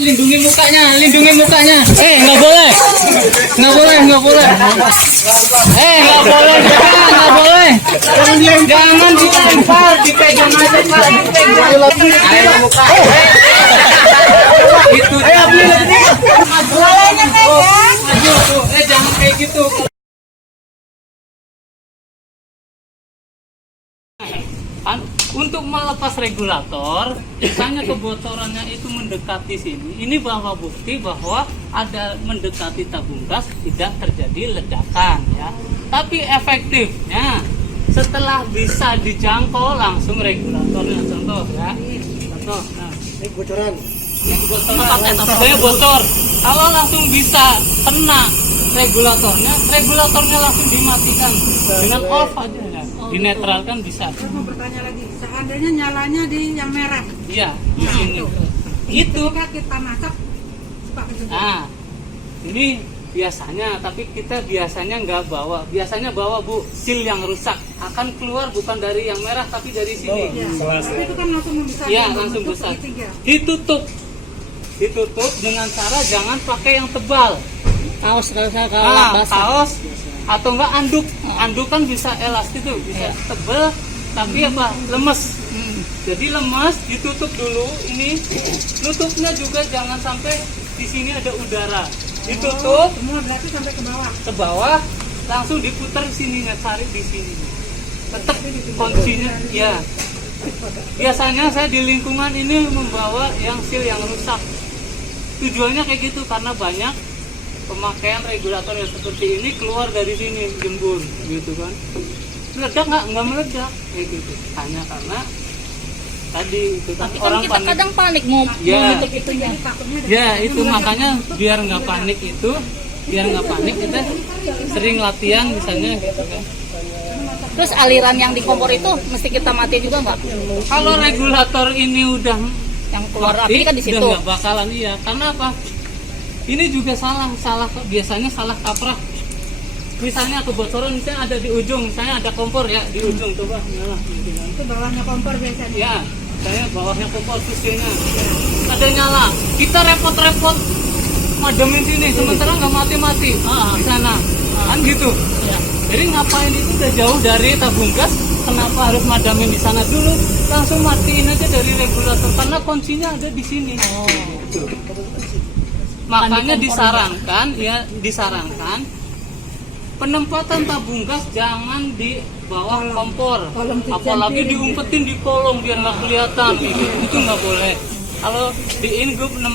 Lindungi mukanya, lindungi mukanya. Nggak boleh, nggak boleh, nggak boleh. Nggak boleh, nggak boleh. Jangan dilempar, dipegang aja Pak, dipegang. Ayo muka. Itu. Bolehnya pegang. Maju tuh, jangan kayak gitu. Untuk melepas regulator, misalnya kebocorannya itu mendekati sini, ini bahwa bukti bahwa ada mendekati tabung gas tidak terjadi ledakan ya. Tapi efektifnya setelah bisa dijangkau langsung regulatornya, contoh ya. Contoh, nah, Ini bocoran. saya bocor. Kalau langsung bisa kena regulatornya langsung dimatikan dengan off aja ya. Dinetralkan bisa. Saya mau bertanya lagi, seandainya nyalanya di yang merah, Iya, di sini. Itu. ketika kita masak pakai jempol. Nah, ini biasanya, tapi kita biasanya nggak bawa. Biasanya bawa Bu, seal yang rusak akan keluar bukan dari yang merah tapi dari sini. Ya, tapi itu kan langsung membesar. Iya, yang langsung bentuk besar. segitiga. Ditutup dengan cara jangan pakai yang tebal. Kaos kalau saya Kaos atau enggak anduk. Anduk kan bisa elastis tuh, bisa tebel tapi apa? Lemes. Jadi lemas, ditutup dulu ini. Nutupnya juga jangan sampai di sini ada udara. Ditutup Semua berarti sampai ke bawah. ke bawah, langsung diputar sininya, cari di sini. Tetap kuncinya ya. Biasanya saya di lingkungan ini membawa yang seal yang rusak. Tujuannya kayak gitu karena banyak pemakaian regulator yang seperti ini keluar dari sini jembur gitu kan. Meledak nggak meledak kayak gitu. Hanya karena tadi itu kan Tapi kan orang kita panik. kadang panik mau Ya. nutup itunya. Jadi takutnya ada Ya itu makanya biar nggak panik kita sering latihan misalnya gitu kan. Terus aliran yang di kompor itu mesti kita matiin juga nggak? Kalau regulator ini udah Yang keluar mati, api kan di situ. udah nggak bakalan iya. Karena apa? Ini juga salah biasanya salah kaprah. Misalnya kebocoran misalnya ada di ujung, misalnya ada kompor ya di ujung coba nyala gitu kan. itu bawahnya kompor biasanya. Ya, saya bawahnya kompor susilnya ada nyala. Kita repot-repot mademin sini sementara nggak mati-mati di sana. Kan gitu. Ya. Jadi ngapain itu udah jauh dari tabung gas, kenapa harus madamin di sana dulu? Langsung matiin aja dari regulator karena kuncinya ada di sini. Gitu. Makanya disarankan penempatan tabung gas jangan di bawah kompor, kolom cucian apalagi piring. diumpetin di kolong biar nggak kelihatan. Itu nggak boleh. Kalau di Ingup 65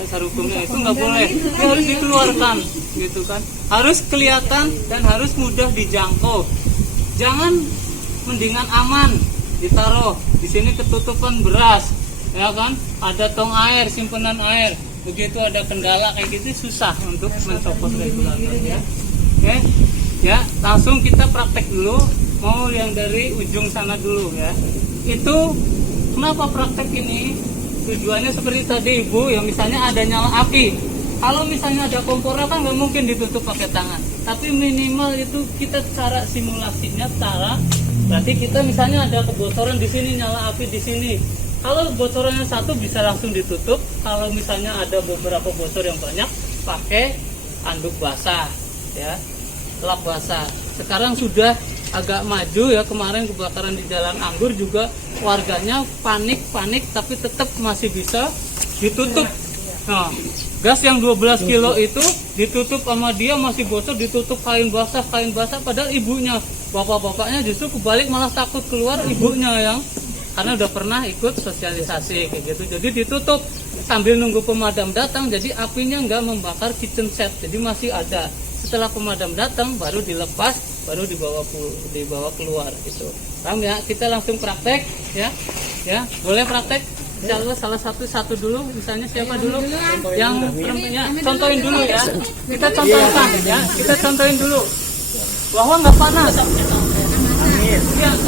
dasar hukumnya itu nggak boleh, itu harus dikeluarkan, gitu kan? Harus kelihatan dan harus mudah dijangkau. Jangan mendingan aman ditaruh di sini ketutupan beras, ya kan? Ada tong air, simpenan air. Begitu ada kendala kayak gitu susah untuk mencopot regulatornya. Oke, ya langsung kita praktek dulu. Mau yang dari ujung sana dulu ya. Itu kenapa praktek ini? Tujuannya seperti tadi Ibu, yang misalnya ada nyala api. Kalau misalnya ada kompornya kan nggak mungkin ditutup pakai tangan. Tapi minimal itu kita cara simulasinya, berarti kita misalnya ada kebocoran di sini, nyala api di sini. Kalau bocorannya satu bisa langsung ditutup. Kalau misalnya ada beberapa bocor yang banyak, pakai anduk basah, ya, lap basah. Sekarang sudah agak maju ya, kemarin kebakaran di Jalan Anggur juga warganya panik tapi tetap masih bisa ditutup. Nah, gas yang 12 kilo itu ditutup sama dia masih bocor, ditutup kain basah padahal ibunya, bapak-bapaknya justru kebalik malah takut keluar, ibunya yang karena udah pernah ikut sosialisasi kayak gitu. Jadi ditutup sambil nunggu pemadam datang, jadi apinya nggak membakar kitchen set, jadi masih ada. Setelah pemadam datang baru dilepas, baru dibawa keluar gitu. Paham ya? Kita langsung praktek ya. Ya, boleh praktek. Insyaallah salah satu dulu, misalnya siapa dulu yang perempuannya, contohin dulu ya. Kita contohkan ya. Kita contohin dulu bahwa nggak panas.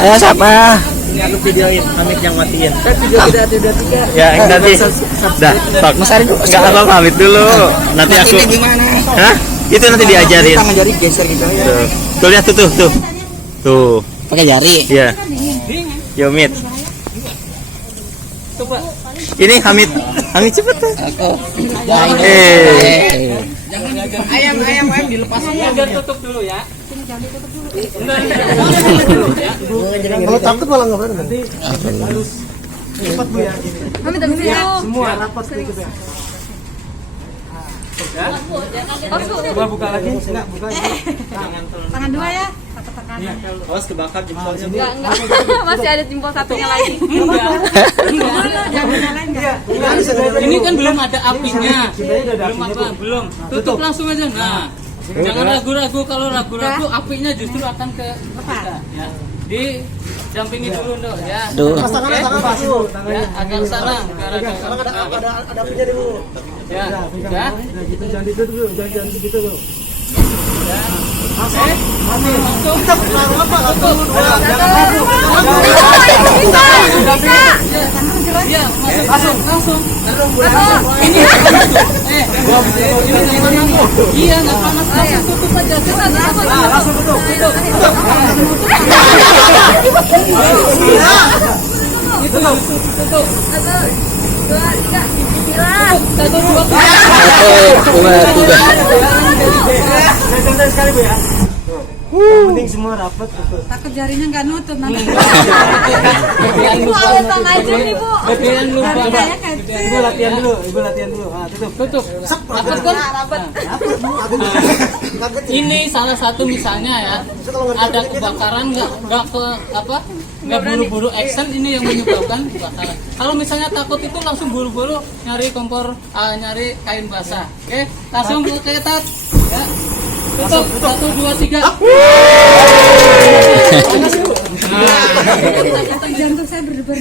Ayo siapa? Ini aku videoin, Amit yang matiin. Kan video tidak ada tiga. Ya, nanti. Dah, Pak. Mas Ari Enggak apa-apa, Amit dulu. Nanti aku. Matiin gimana? Hah? Itu nanti diajarin. Tangan jari geser gitu ya. Tuh. Tuh lihat tuh. Tuh. Pakai jari. Iya. Yo Mit. Coba. Ini Hamid. Hamid cepet. Aku. Ayam dilepas. Jangan tutup dulu ya. Enggak. Kalau takut malah nggak berani. Nanti Kami tak bisa. semua rapat gitu ya. Coba buka lagi. Enggak, buka. Tangan dua ya. Satu tekan. Awas kebakar jempolnya. Enggak. Masih ada jempol satunya lagi. Jangan nyalain enggak? Ini kan belum ada apinya. Belum. Tutup langsung aja. Nah, jangan ragu-ragu. Kalau ragu-ragu, apinya justru akan ke kita. Ya. Didampingi dulu dong ya. Oke. Ya, agak sana. Ada apinya dulu. Ya, ya. Gitu jangan ditutup dulu, jangan begitu dulu. Oke. Langsung. Ya, langsung. Ini iya nggak panas, langsung tutup aja. Langsung tutup. Tutup. Satu, dua, Jangan sekali Bu ya. Yang penting semua rapat. Takut jarinya nggak nutup nanti. Bagian lupa. Bagian lupa. Kayak kecil. Ibu latihan dulu. Tutup. Takut kan? Ini salah satu misalnya ya, ada kebakaran nggak ke apa? Nggak buru-buru action, ini yang menyebabkan kebakaran. Kalau misalnya takut itu langsung buru-buru nyari kompor, nyari kain basah. Oke, langsung ke ketat. Ya. Tutup. 1, 2, 3. Jantung saya berdebar.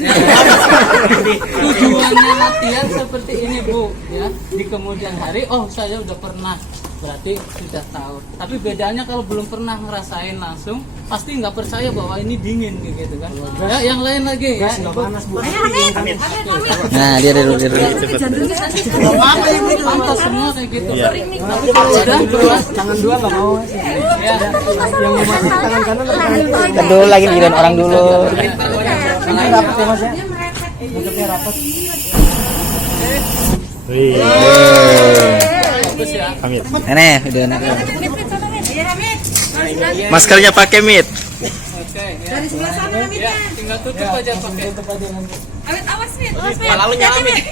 Tujuannya latihan seperti ini Bu ya. Di kemudian hari saya udah pernah, berarti sudah tahu. Tapi bedanya kalau belum pernah ngerasain langsung pasti nggak percaya bahwa ini dingin gitu kan. Ya, yang lain lagi ya. Panas Bu. Nah, dia dulu. Pantas semua kayak gitu. Iya. Tapi kalau udah jelas Tangan dua nggak mau. ya. Yang mau mati tangan kanan atau tangan kiri? Kedua lagi giliran orang dulu. Ini rapat ya Mas ya. Bentuknya rapat. Wih. Bagus ya. Hamid. Nenek, udah nenek. Iya, Hamid. Maskernya pakai Mit. Oke ya. Dari sebelah sana, Hamid. Ya, tinggal tutup aja pakai. Hamid, awas, Hamid. Awas, Hamid. Lalu nyala Mit.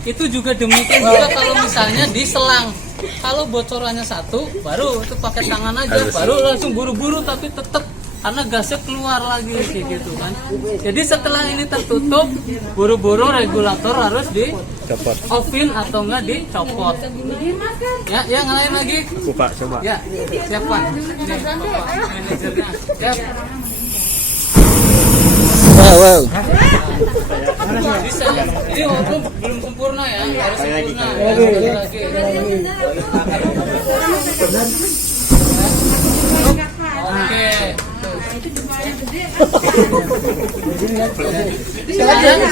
Itu juga demikian juga kalau misalnya di selang. Kalau bocorannya satu, baru itu pakai tangan aja, baru langsung buru-buru tapi tetap karena gasnya keluar lagi kayak gitu kan. Jadi setelah ini tertutup, buru-buru regulator harus di Copot. offin atau enggak dicopot. Ya, yang lain lagi. Aku Pak, coba. Ya, siapa? Ini Bapak manajernya. Siap. Wow. Bisa. Ini walaupun belum sempurna ya, harus sempurna. Lagi. Oke.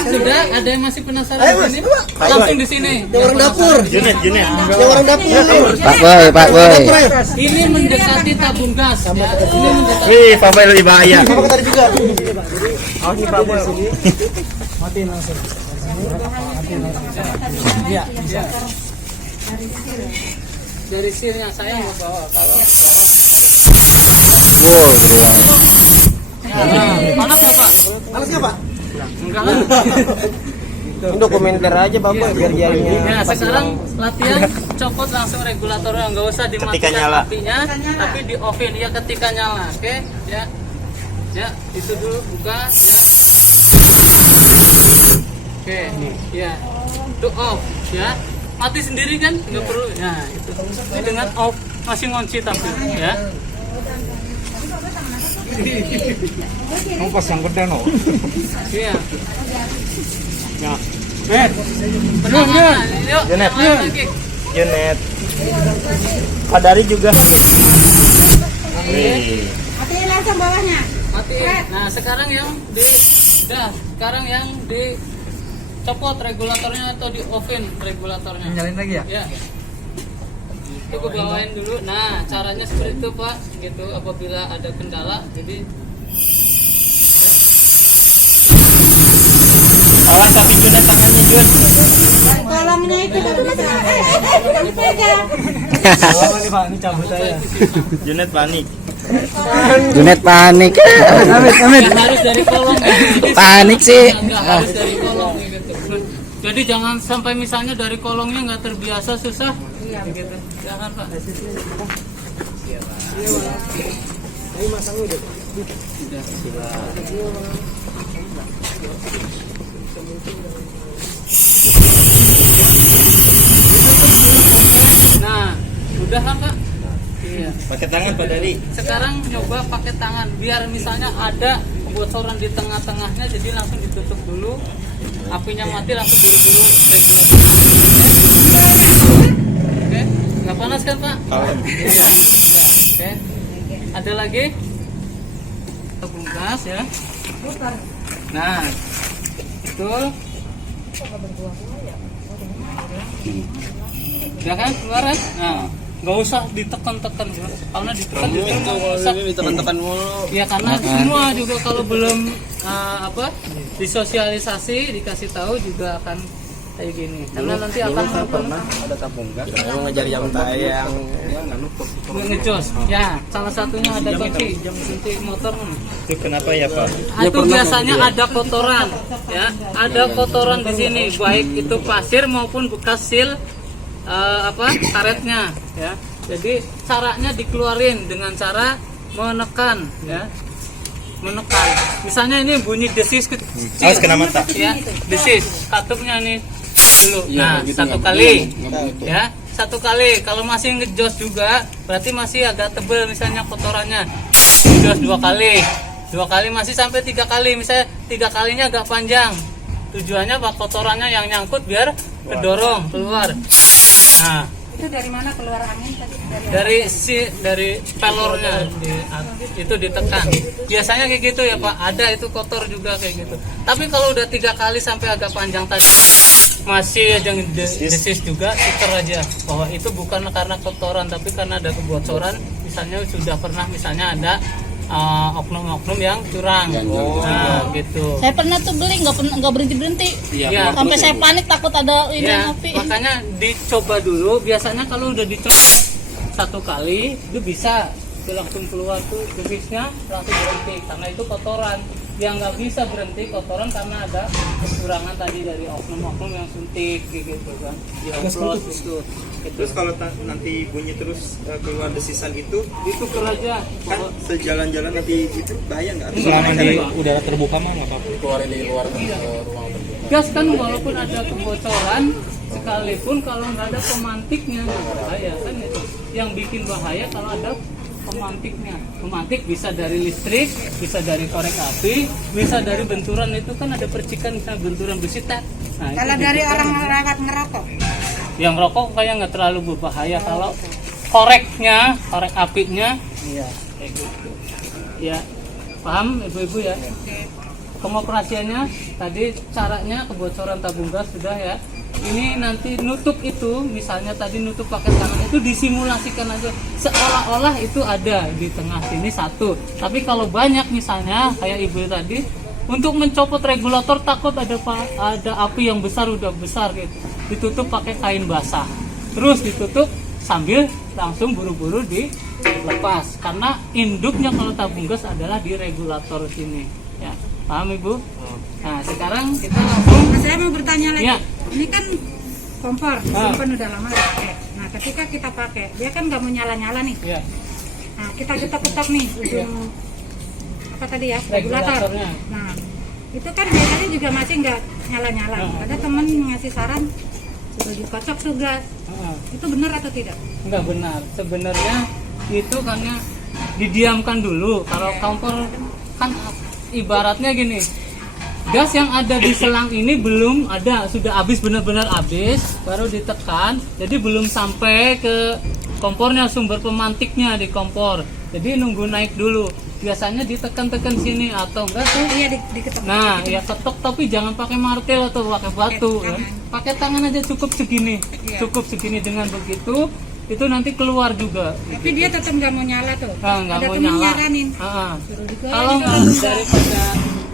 Sudah ada yang masih penasaran di sini? Langsung di sini. Orang dapur. Junet. Orang dapur. Pak Boy. Ini mendekati tabung gas ya. Ini mendekati. Wih, Pak Boy lebih bahaya. Apa tadi juga? Awas nih Pak Boy. Matiin langsung. Iya. Dari silnya saya nggak bawa. Kalau Wow, panas nggak Pak? Panas nggak Pak? Enggak lah. Dokumenter aja Pak Boy biar jarinya. Ya, sekarang latihan copot langsung regulatornya, nggak usah Ketika dimatikan nyala. apinya, tapi di offin ya ketika nyala. Oke, ya. Ya, itu dulu buka ya. Oke, ya. Itu off ya. Mati sendiri kan? Nggak perlu. Nah, itu. Ini dengan off masih ngunci tapi ya. Mau pas yang gede no. Iya. Ya. Bet. Penanganan. Yuk. Junet. yang lain lagi. Junet. Kadari juga. Matiin langsung bawahnya. Matiin. Nah, sekarang yang sekarang yang dicopot regulatornya atau di offin regulatornya. Nyalain lagi ya? Ya. Itu kebawain dulu. Nah, caranya seperti itu Pak. Gitu. Apabila ada kendala, jadi Awas kaki Junet tangannya Jun. Kolongnya itu kalau bisa. Kamu pegang. Oh, ini Pak, ini cabut aja. Junet panik. Junet panik. Amit. nggak harus dari kolong. Jadi Panik sih. nggak harus dari kolong gitu. Jadi jangan sampai misalnya dari kolongnya nggak terbiasa susah. Iya. Gitu. Jangan Pak. Ini masangnya udah. Nah, udah kan Pak? Iya. Pakai tangan Pak Dari. Sekarang nyoba pakai tangan, biar misalnya ada kebocoran di tengah-tengahnya, jadi langsung ditutup dulu, apinya mati langsung buru-buru regulasi. Oke, nggak panas kan Pak? Iya. Oke, ada lagi? Tabung gas ya. Nah, betul. Udah kan keluar kan? Nah, nggak usah ditekan-tekan ya. Karena ditekan juga nggak usah. Ditekan-tekan mulu. Ya karena semua juga kalau belum disosialisasi, dikasih tahu juga akan kayak gini. Karena nanti akan Ada tabung gas. Mau ngejar yang tayang. ngejos. Ya, salah satunya ada kunci motor. Itu kenapa ya Pak? Itu biasanya ada kotoran, ya. Ada kotoran di sini, baik itu pasir maupun bekas seal karetnya, ya. Jadi caranya dikeluarin dengan cara menekan, ya. Menekan. Misalnya ini bunyi desis kecil. Awas kena mata. Ya, desis. Katupnya nih dulu. Nah, satu kali. Ya, satu kali. Kalau masih ngejos juga, berarti masih agak tebal misalnya kotorannya. Ngejos 2 kali. 2 kali masih sampai 3 kali. Misalnya 3 kalinya agak panjang. Tujuannya pak kotorannya yang nyangkut biar kedorong keluar. Nah, Itu dari mana keluar angin tadi? dari pelornya itu ditekan. Biasanya kayak gitu ya Pak. Ada itu kotor juga kayak gitu. Tapi kalau udah 3 kali sampai agak panjang tadi masih ada desis juga, putar aja bahwa itu bukan karena kotoran tapi karena ada kebocoran. Misalnya sudah pernah misalnya ada oknum-oknum yang curang. Nah, gitu. Saya pernah tuh beli nggak berhenti. Iya. Sampai saya panik takut ada ini Ya, api. makanya dicoba dulu. Biasanya kalau udah dicoba 1 kali itu bisa itu langsung keluar tuh devisnya langsung berhenti karena itu kotoran. Yang nggak bisa berhenti kotoran karena ada kekurangan tadi dari oknum-oknum yang suntik kayak gitu kan. Dioplos itu. Terus kalau nanti bunyi terus keluar desisan itu Dituker aja. kan sejalan-jalan nanti itu bahaya nggak? Selama di udara terbuka mah nggak apa-apa. Keluarin di luar ruang terbuka. Gas kan walaupun ada kebocoran sekalipun kalau nggak ada pemantiknya nggak bahaya kan itu. Yang bikin bahaya kalau ada pemantiknya. Pemantik bisa dari listrik, bisa dari korek api, bisa dari benturan itu kan ada percikan misalnya benturan besi tak. Nah, Kalau itu dari dituker. orang rawat ngerokok. Yang rokok kayak nggak terlalu berbahaya kalau koreknya, korek apinya, iya kayak gitu. Ya, paham ibu-ibu ya? Pengoperasiannya tadi caranya kebocoran tabung gas sudah ya. Ini nanti nutup itu, misalnya tadi nutup pakai tangan itu disimulasikan aja seolah-olah itu ada di tengah sini satu. Tapi kalau banyak misalnya kayak ibu tadi, untuk mencopot regulator takut ada api yang besar udah besar gitu. Ditutup pakai kain basah. Terus ditutup sambil langsung buru-buru dilepas karena induknya kalau tabung gas adalah di regulator sini. Ya, paham Ibu? Nah, sekarang kita langsung Nah, saya mau bertanya lagi. Ya. Ini kan kompor, disimpan udah lama nggak pakai. Nah, ketika kita pakai, dia kan nggak mau nyala-nyala nih. ya Nah, kita ketok-ketok nih ujung apa tadi ya? Regulator. regulatornya. Nah, itu kan biasanya juga masih nggak nyala-nyala. Ada teman ngasih saran sudah dikocok tuh gas. Heeh. Itu benar atau tidak? Enggak benar. Sebenarnya itu karena didiamkan dulu. Kalau kompor kan ibaratnya gini. Gas yang ada di selang ini belum ada, sudah habis benar-benar habis, baru ditekan. Jadi belum sampai ke kompornya, sumber pemantiknya di kompor. Jadi nunggu naik dulu. Biasanya ditekan-tekan sini atau enggak tuh. Iya, diketok. Nah, ya ketok tapi jangan pakai martil atau pakai batu ya. Pakai tangan aja cukup segini. Iya. Cukup segini. Dengan begitu itu nanti keluar juga. Tapi dia tetap nggak mau nyala tuh. Nggak Ada mau temen nyala. nyaranin. Ah. Suruh digoyang Kalau juga.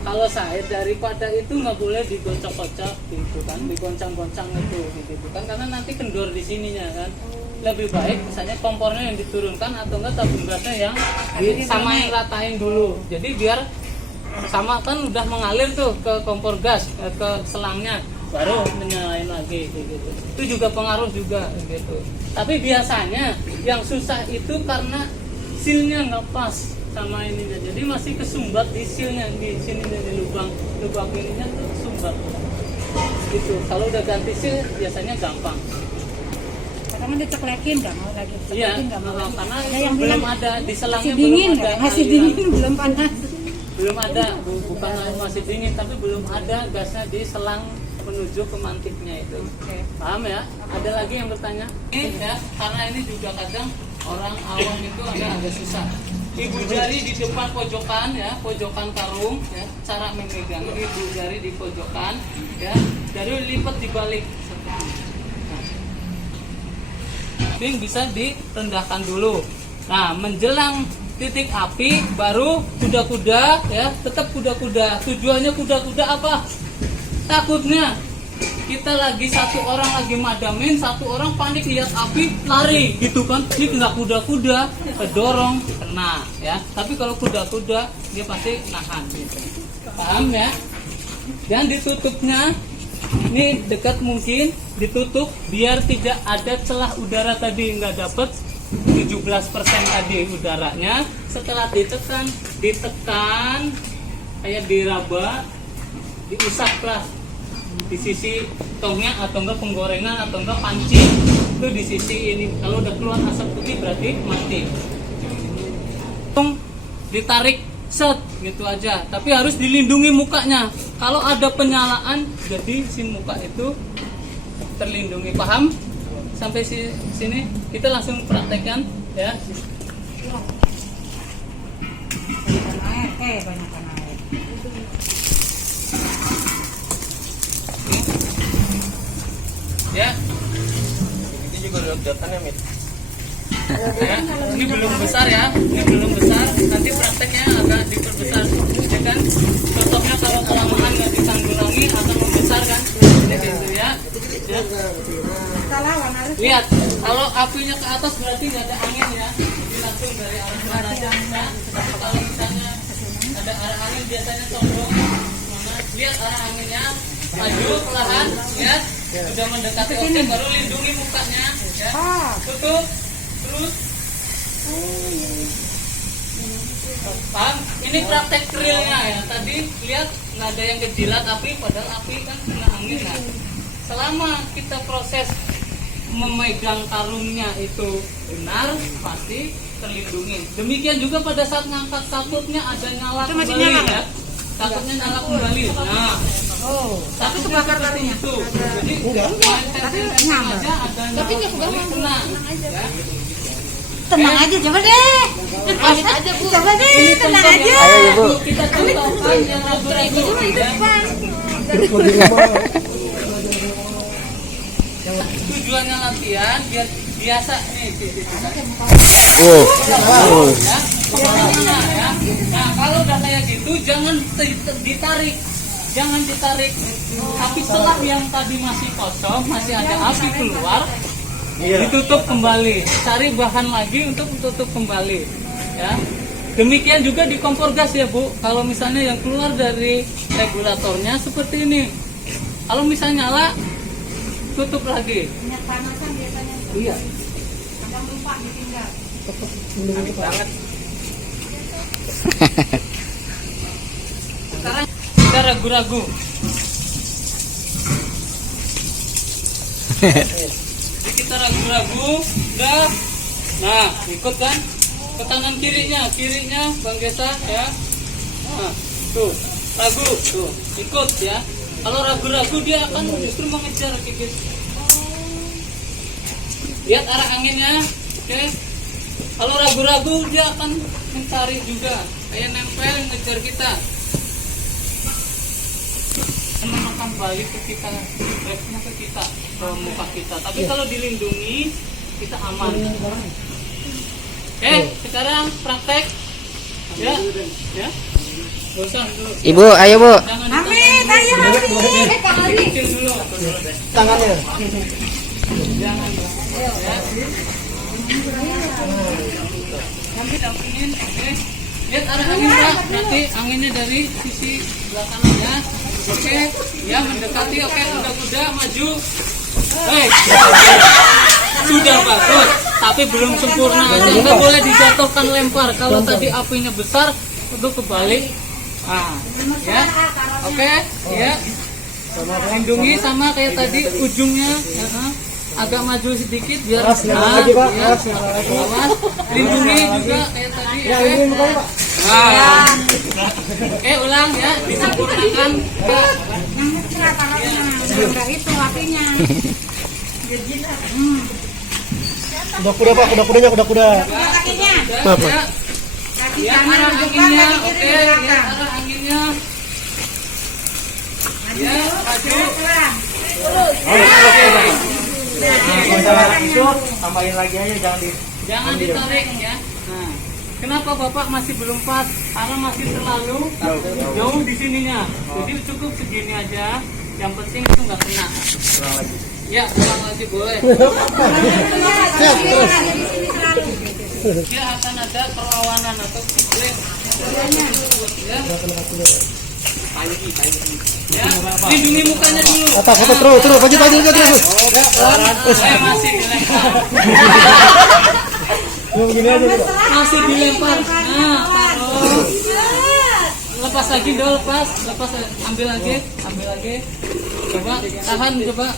kalau saya daripada itu nggak boleh digocok-gocok gitu kan, digoncang-goncang itu gitu kan, karena nanti kendor di sininya kan. Lebih baik misalnya kompornya yang diturunkan atau enggak tabung gasnya yang sama yang ratain dulu. Jadi biar sama kan udah mengalir tuh ke kompor gas, ke selangnya, baru menyalain lagi gitu. Itu juga pengaruh juga gitu. Tapi biasanya yang susah itu karena sealnya nggak pas sama ininya, jadi masih kesumbat di sealnya, di sini di lubang ininya tuh kesumbat gitu. Kalau udah ganti seal biasanya gampang. Karena diceklekin nggak mau lagi. Iya, Ceklekin nggak mau lagi. karena Ada yang belum bilang ada di selangnya, masih dingin, belum ada masih aliran. dingin belum panas. Belum ada, bukan masih dingin tapi belum ada gasnya di selang menuju ke mantiknya itu. Oke. Paham ya? Ada lagi yang bertanya? Ini ya, karena ini juga kadang orang awam itu agak susah. Ibu jari di depan pojokan ya, pojokan karung ya, cara memegang ibu jari di pojokan ya, dari lipat dibalik. Nah, bisa direndahkan dulu. Nah, menjelang titik api baru kuda-kuda ya, tetap kuda-kuda. Tujuannya kuda-kuda apa? Takutnya kita lagi satu orang lagi madamin, satu orang panik lihat api lari gitu kan. Ini nggak kuda-kuda kedorong kena ya. Tapi kalau kuda-kuda dia pasti nahan gitu. Paham ya? Dan ditutupnya ini dekat mungkin ditutup biar tidak ada celah udara tadi, nggak dapet 17% tadi udaranya. Setelah ditekan kayak diraba, diusap lah di sisi tongnya atau enggak penggorengan atau enggak panci itu di sisi ini. Kalau udah keluar asap putih berarti mati. Ditarik set gitu aja, tapi harus dilindungi mukanya. Kalau ada penyalaan jadi si muka itu terlindungi. Paham? Sampai sini kita langsung praktekkan ya. Banyakkan air, banyakkan air. Ya. Ini juga udah kelihatan ya, Mit. Ya, ini belum besar ya, ini belum besar. Nanti prakteknya agak diperbesar, ya kan? Contohnya kalau kelamaan nggak ditanggulangi akan membesar kan, gitu ya. Ya. Kita lawan harus. Lihat, kalau apinya ke atas berarti nggak ada angin ya, jadi langsung dari arah barat aja. Tapi kalau misalnya ada arah angin biasanya condong mana? Lihat arah anginnya, maju perlahan, ya. Sudah mendekati objek baru lindungi mukanya, ya. Tutup. Terus paham? Ini praktek realnya ya. Tadi lihat nggak ada yang kejilat api, padahal api kan kena angin kan. Selama kita proses memegang karungnya itu benar, pasti terlindungi. Demikian juga pada saat ngangkat takutnya ada nyala Itu masih kembali nyala, ya. Takutnya nyala kembali. Nah, Tapi kebakar seperti karungnya. itu. Jadi Tapi nyambar. aja ada nyala kembali, tenang. Ya. Tenang aja, coba deh. Aja Bu. Coba deh, tenang aja. Ayo Ibu. Kita contohkan yang ragu-ragu ya. Tujuannya latihan biar biasa nih ya. Pokoknya ya. Nah, kalau udah kayak gitu jangan ditarik. Jangan ditarik. Tapi setelah yang tadi masih kosong, masih ada api keluar, ditutup kembali. Cari bahan lagi untuk tutup kembali ya. Demikian juga di kompor gas ya Bu. Kalau misalnya yang keluar dari regulatornya seperti ini, kalau misalnya nyala tutup lagi. Minyak panasan biasanya. Iya. Kadang lupa ditinggal. Banget. Sekarang kita ragu-ragu. Jadi kita ragu-ragu, udah. Nah, ikut kan? Ke kanan kirinya Bang Gesa ya. Nah, tuh, ragu, tuh, ikut ya. Kalau ragu-ragu dia akan justru mengejar gigit. Lihat arah anginnya, oke. Kalau ragu-ragu dia akan mencari juga, kayak nempel ngejar kita. Akan balik ke kita, refnya ke kita, ke muka kita. Tapi kalau dilindungi, kita aman. Sekarang praktek. Ya. Bosan dulu. Ibu, ayo Bu. Jangan Amin, ayo Amin. kecil dulu. Tangannya. Jangan. Ya. Dampingin. Oke. Lihat arah angin Pak. Berarti anginnya dari sisi sebelah kanannya. Oke. Ya mendekati. Oke. Kuda-kuda maju. Sudah bagus. Tapi belum sempurna aja. Nggak boleh dijatuhkan lempar. Kalau tadi apinya besar, itu kebalik. Nah, ya. Oke. Ya. Lindungi sama kayak tadi ujungnya. Ya, agak maju sedikit biar Lagi Pak. ya. Awas. Lindungi juga kayak tadi. Ya, Oke. ini mukanya Pak. Oke, ulang ya, disempurnakan. Enggak. Yang mesra taruhnya, enggak itu apinya. Kuda-kuda Pak, kuda-kudanya kuda-kuda. Kakinya, Apa? Ya, kaki ya kanan arah di depan, anginnya, kaki oke, kiri di ya belakang. arah anginnya. Ya, maju. Pelan. Tambahin lagi aja, jangan di. Jangan ditarik ya. Nah, kenapa Bapak masih belum pas? Karena masih terlalu jauh di sininya. Jadi cukup segini aja. Yang penting itu nggak kena. Ya, ulang lagi boleh. Siap, terus. Dia akan ada perlawanan atau klaim. Ya. Ya, lindungi mukanya dulu. Atas terus, maju terus. Masih dilempar. Begini aja Pak. Masih dilempar. Nah, taruh. Lepas lagi dong, lepas, ambil lagi. Coba, tahan coba.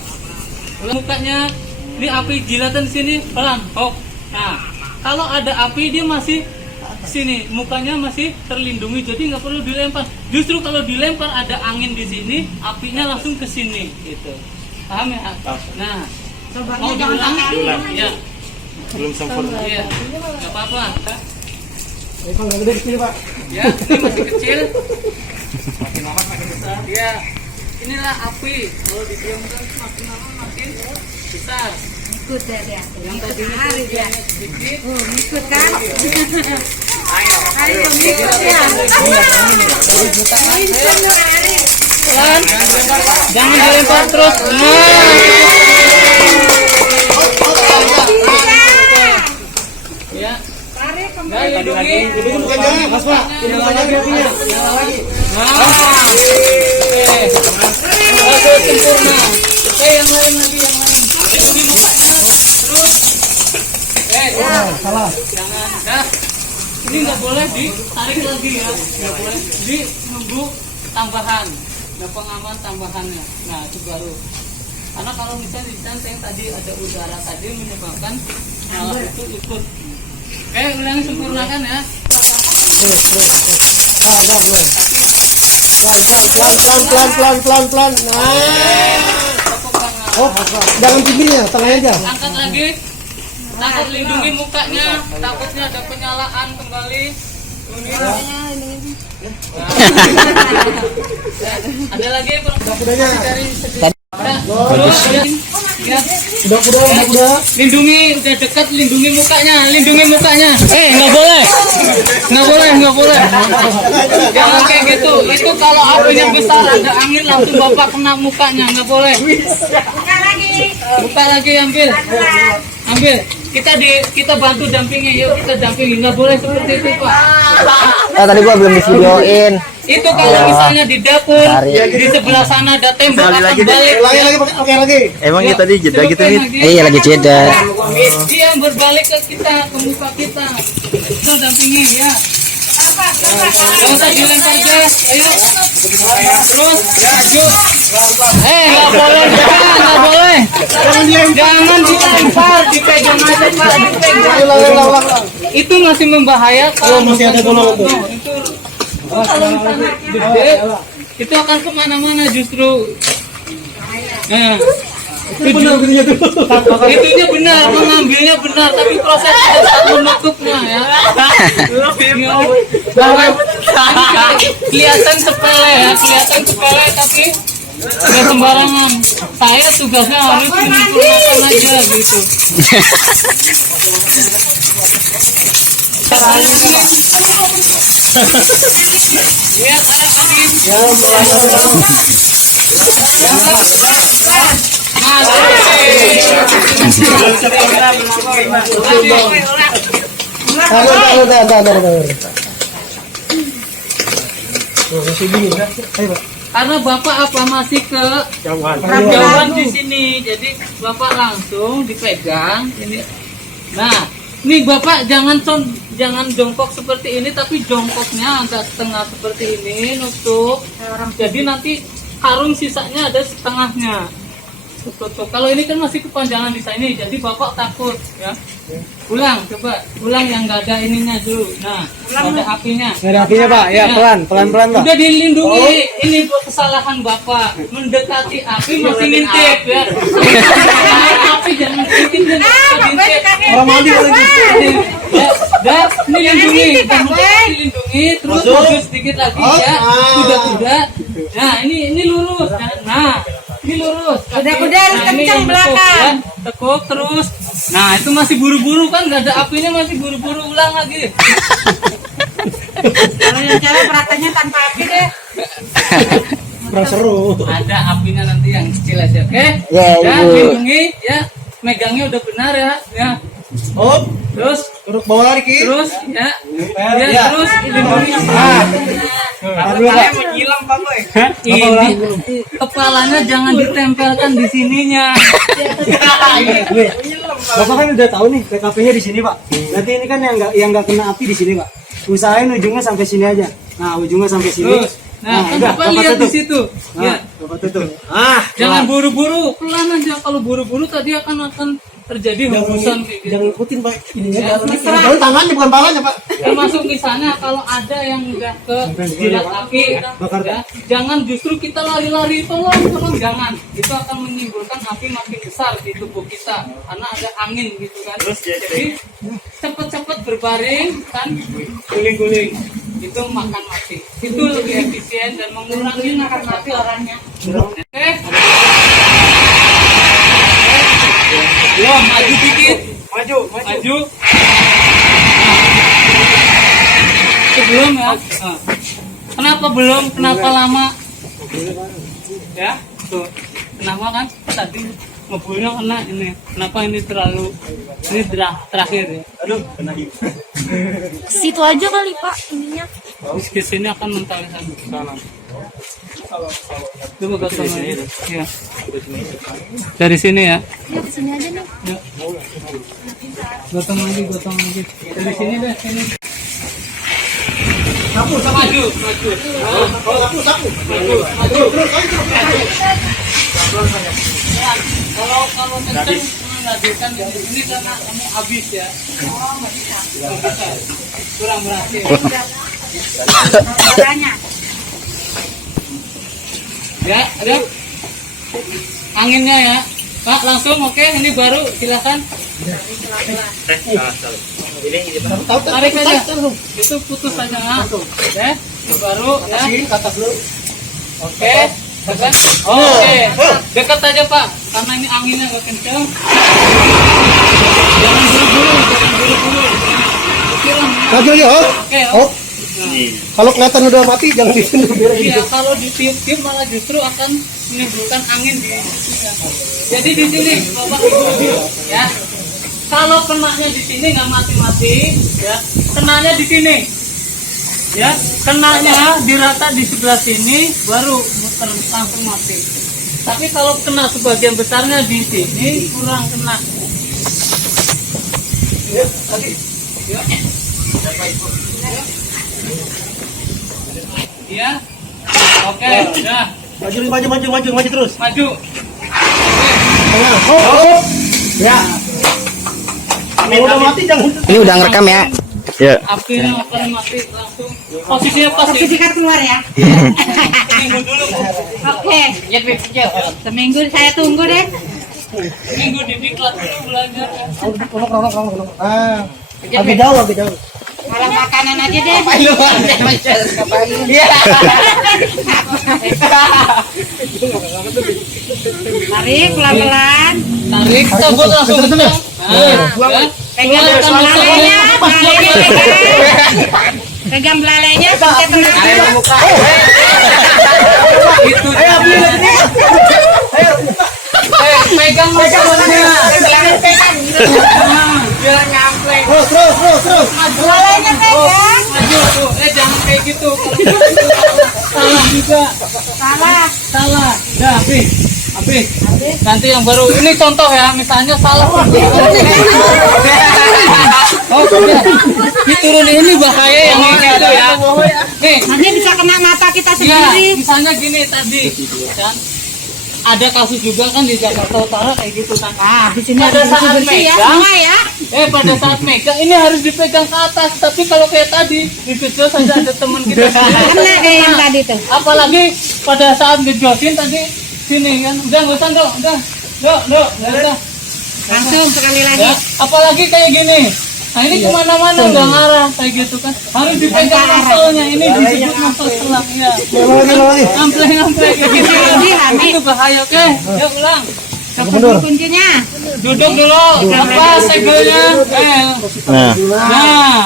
Ulang mukanya. Ini api jilatan sini pelan. Nah, kalau ada api dia masih sini, mukanya masih terlindungi, jadi nggak perlu dilempar. Justru kalau dilempar ada angin di sini, apinya langsung ke sini, gitu. Paham ya? Nah, mau diulang? Ya. Belum sempurna. Iya. Nggak apa-apa. Pak, nggak gede di sini Pak. Ya, ini masih kecil. Makin lama makin besar. Ya. Inilah api. Kalau didiamkan makin lama makin besar. Ikut deh dia. Yang Ikut tadinya hari dia. sedikit. Ikut kan? Ayo ikut ya. Pelan. Jangan dilempar terus. Ya. Tarik Nah, lindungi. Ini mukanya, Mas Pak. Ini mukanya apinya. Nyala lagi. Oke. Bagus, sempurna. Oke, yang lain lagi, yang lain. Lindungi mukanya. Terus. Salah. Jangan. Dah. Ini nggak boleh ditarik lagi ya. Nggak boleh. Di nunggu tambahan. Ada pengaman tambahannya. Nah, itu baru. Karena kalau misalnya di sana yang tadi ada udara tadi menyebabkan nyala itu ikut. Oke, ulangi sempurnakan ya. Pelan. Tepuk tangan. Oh, jangan pinggirnya, tengahnya aja. Angkat lagi. Takut lindungi mukanya. Takutnya ada penyalaan kembali. Ada lagi Kudanya. terus ya. Kuda. Lindungi, udah dekat, lindungi mukanya. Nggak boleh. Jangan kayak gitu. Itu kalau apinya besar, ada angin langsung Bapak kena mukanya, nggak boleh. Buka lagi, ambil. Kita bantu dampingi, yuk kita dampingi. Nggak boleh seperti itu Pak. Tadi gua belum videoin. Itu kalau misalnya di dapur, di sebelah sana ada tembok akan balik. Lagi. Emang kita tadi jeda gitu nih. Iya lagi jeda. Dia berbalik ke kita, ke muka kita. Kita dampingi ya. Gak usah dilempar guys, ayo. Terus, maju. Nggak boleh. Jangan dilempar, dipegang aja Pak. Dipegang. Itu masih membahayakan. Masih ada golongan tuh. Itu kalau misalnya gede, itu akan kemana-mana justru. Nah, itunya benar, mengambilnya benar, tapi proses menutupnya ya. Kelihatan sepele tapi Nggak sembarangan. Saya tugasnya harus menyempurnakan aja gitu. Lihat ada angin. Karena Bapak apa masih ke jauhan di sini, jadi Bapak langsung dipegang ini. Nah, nih Bapak jangan jongkok seperti ini, tapi jongkoknya agak setengah seperti ini, nutup. Jadi nanti karung sisanya ada setengahnya. Tutup. Kalau ini kan masih kepanjangan di sini, jadi Bapak takut ya. Ulang, coba ulang yang nggak ada ininya dulu. Nah, nggak ada apinya. Nggak ada apinya Pak, ya pelan Pak. Udah dilindungi. Ini kesalahan Bapak mendekati api masih ngintip ya. Api jangan ngintip. Orang mandi kalau gitu. Ini lindungi, dilindungi, terus maju sedikit lagi ya. Kuda-kuda. Nah, ini lurus. Nah, ini lurus. Kuda-kuda harus Nah, ini kencang yang belakang. tekuk terus. Nah, itu masih buru-buru kan, nggak ada apinya, masih buru-buru, ulang lagi. Kalau yang cewek prakteknya tanpa api deh. Kurang seru. Ada apinya nanti yang kecil aja, oke? Ya, Ya, Ibu. lindungi, ya, megangnya udah benar ya, ya. Terus, Turut bawa lari Ki. terus, ya, terus lindungi. Saya mau hilang Pak Boy. Ini kepalanya jangan ditempelkan di sininya. Bapak kan udah tahu nih TKP-nya di sini Pak. Berarti ini kan yang nggak kena api di sini Pak. Usahain ujungnya sampai sini aja. Nah ujungnya sampai sini. Terus, nah, kan udah, Bapak lihat di tutup. situ. Ya, Nah, Bapak tutup. jangan buru-buru, pelan aja. Kalau buru-buru tadi akan terjadi hembusan kayak gitu. Jangan ikutin Pak. Ininya Ya, jangan tangannya bukan palanya Pak. termasuk misalnya kalau ada yang udah ke jilat api ya, jangan justru kita lari-lari, tolong jangan, itu akan menimbulkan api makin besar di tubuh kita karena ada angin gitu kan. Jadi cepet-cepet berbaring kan, guling-guling, itu makan mati, itu lebih efisien dan mengurangi makan mati orangnya. Oke, ya maju dikit, maju. Sebelum ya. Nah. Kenapa belum? Kenapa lama? Ya, tuh. Kenapa kan? Tadi ngebulnya kena ini. Kenapa ini terlalu? Ini terakhir ya. Aduh, kena di. Situ aja kali Pak ininya. Di sini akan mentalisan ke kanan. Coba gotong aja. Ya. Dari sini ya. Ya kesini aja nih. Ya. Gotong lagi. Dari sini deh, sini. Sapu. Maju. Sapu. Maju. Ya, kalau kenceng mengajukan di sini karena kamu habis ya. Nggak bisa. Kurang berhasil. Caranya. Ya, ada anginnya ya. Pak, langsung oke, ini baru silakan. Ini Tarik aja. Itu putus aja. Ya, ini baru ya. Ke atas dulu. Oke. Dekat. Oke. Dekat aja, Pak. Karena ini anginnya agak kencang. Jangan buru-buru. Maju ya. Oke. Oh. Kalau kelihatan udah mati jangan di sini biar Iya, kalau ditiup-tiup malah justru akan menimbulkan angin di Jadi di sini Bapak Ibu ya. Kalau kenanya di sini nggak mati-mati ya, kenanya di sini. Ya, kenanya dirata di sebelah sini baru muter langsung mati. Tapi kalau kena sebagian besarnya di sini kurang kena. Ya, tadi. Ya. Ya. Oke, udah. Maju terus. Maju. Oh. Ya. Kalau udah mati jangan. Ini udah ngerekam ya. Ya. Apinya akan mati langsung. Posisinya pas ya. Sertifikat keluar ya. Minggu dulu. Oke. Seminggu saya tunggu deh. Minggu di diklat dulu belajar. Agak jauh. Kalau makanan aja deh. Tarik pelan-pelan. Tarik, cabut langsung ke tengah. Nah, Pegang belalainya, belalainya pegang. Pegang belalainya sampai tenang. Gitu. Pegang masalahnya. Biar nyampe. Terus. Belalainya pegang. Maju tuh. Jangan kayak gitu. Salah juga. Salah. Dah, habis. Nanti yang baru ini contoh ya, misalnya salah. Oh, udah. Diturunin ini bahaya yang kayak gitu ya. Nih, Nanti bisa kena mata kita ya, sendiri. misalnya gini tadi, kan? Ada kasus juga kan di Jakarta Utara kayak gitu kan. Ah, di sini Pada ada saat bersih ya, megang, semua ya. pada saat megang ini harus dipegang ke atas. Tapi kalau kayak tadi, dikecil saja ada teman kita. Kena kayak yang tadi tuh. Apalagi pada saat dijosin tadi sini kan, udah nggak usah dok, udah. Langsung sekali lagi. Ya, apalagi kayak gini. Nah ini kemana-mana udah ngarah kayak gitu kan. Harus dipegang muscle-nya. Ini disebut muscle selang ya. Ngampleng kayak gitu. Itu bahaya. Oke, yuk ulang. Kunci kuncinya. Duduk dulu, lepas segelnya. Nah,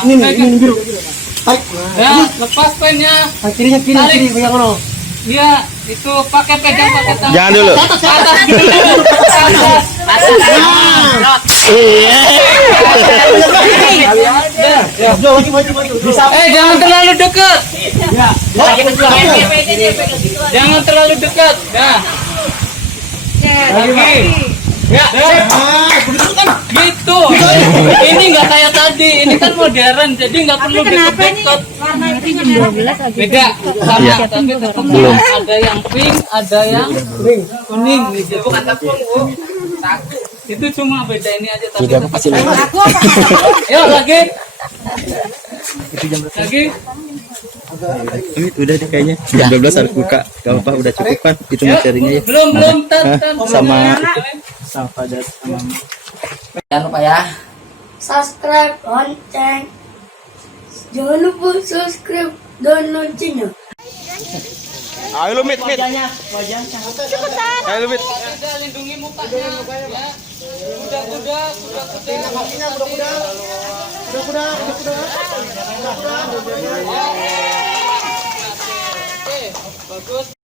Ini biru. Ya, lepas pennya. Kiri pegang mana? Iya, itu pakai pegang pakai tangan. jangan dulu. Atas dulu. Maju. Bisa. Jangan terlalu dekat. Jangan terlalu dekat. Dah. Lagi. Ya, Begitu kan? gitu. Ini nggak kayak tadi. Ini kan modern, jadi nggak perlu Kenapa nih? deket-deket. Warna itunya merah. Beda, sama, tapi tetap Belum. ada yang pink, ada yang kuning. Gitu. Bukan tepung, Bu. Itu cuma beda ini aja. Tapi tetap. Aku apa? Yuk lagi. Lagi. Ini udah deh kayaknya. Jam 12 harus buka. Gak apa-apa, udah cukup kan? Itu Yuk. materinya ya. Belum. Tar. Sama Jangan lupa ya subscribe lonceng, jangan lupa subscribe dan loncengnya. Ayo lu mit. Ayo lu mit. Udah lindungi mukanya. Ya. Kuda. Oke, bagus.